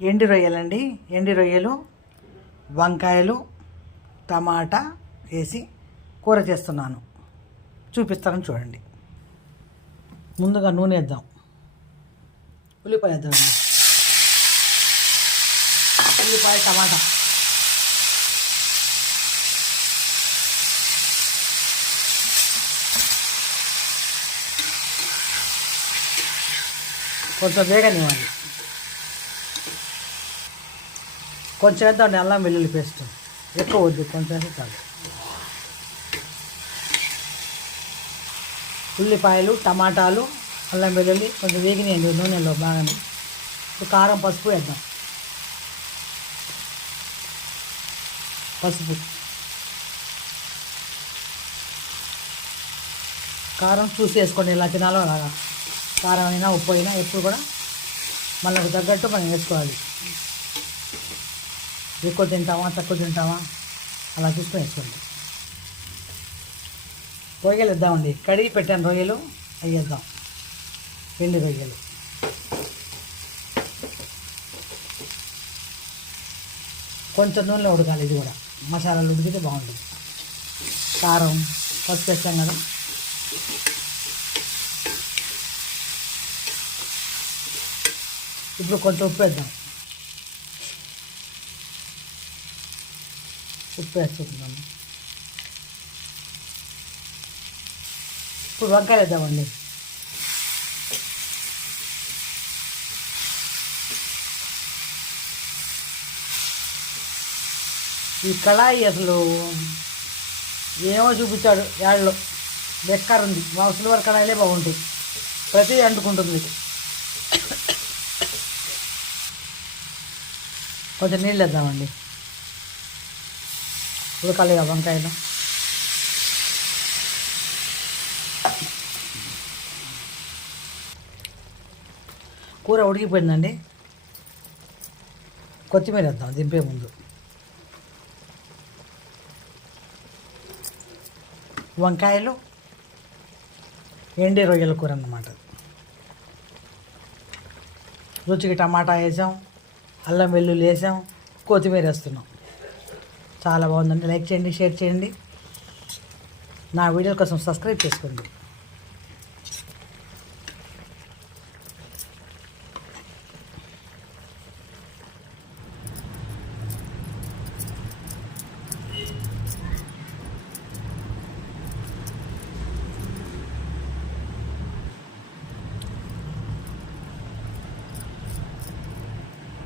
ఎండి రొయ్యలండి. ఎండి రొయ్యలు, వంకాయలు, టమాటా వేసి కూర చేస్తున్నాను. చూపిస్తాను చూడండి. ముందుగా నూనె వేద్దాం. ఉల్లిపాయ వేద్దామండి. ఉల్లిపాయ, టమాటా, కొంచెం వేగనివ్వాలి. కొంచెం వేద్దామండి అల్లం వెల్లుల్లి పేస్ట్. ఎక్కువ వద్దు, కొంచెం వేస్తే చాలు. ఉల్లిపాయలు, టమాటాలు, అల్లం వెల్లుల్లి కొంచెం వేగినాయండి నూనెలో బాగానే. ఇప్పుడు కారం, పసుపు వేద్దాం. పసుపు, కారం చూసి వేసుకోండి, ఎలా తినాలో అలాగా. కారం అయినా ఉప్పు అయినా ఎప్పుడు కూడా మనకు తగ్గట్టు మనం వేసుకోవాలి. ఎక్కువ తింటామా తక్కువ తింటామా అలా చూసుకొని వేసుకోండి. రొయ్యలు వేద్దామండి. కడిగి పెట్టాను రొయ్యలు, అవి వేద్దాం. ఎండి రొయ్యలు కొంచెం నూనెలో ఉడకాలి. ఇది కూడా మసాలాలు ఉడికితే బాగుంటుంది. కారం, పసుపు వేస్తాం కదా. ఇప్పుడు కొంచెం ఉప్పు వేద్దాం. ఉప్పు వేసుకుంటున్నాము. ఇప్పుడు వంకాయలు వేద్దామండి. ఈ కళాయి అసలు ఏమో చూపించాడు యాడ్లో, బెక్కర్ ఉంది. మా సిల్వర్ కళాయిలే బాగుంటాయి, ప్రతి అంటుకుంటుంది. కొంచెం నీళ్ళు వేద్దామండి. ఉడకాలిగా వంకాయలు. కూర ఉడికిపోయిందండి. కొత్తిమీర వేద్దాం దింపే ముందు. వంకాయలు, ఎండి రొయ్యల కూర అన్నమాట. రుచికి టమాటా వేసాం, అల్లం వెల్లుల్లి వేసాం, కొత్తిమీర వేస్తున్నాం. చాలా బాగుందండి. లైక్ చేయండి, షేర్ చేయండి. నా వీడియోల కోసం సబ్స్క్రైబ్ చేసుకోండి.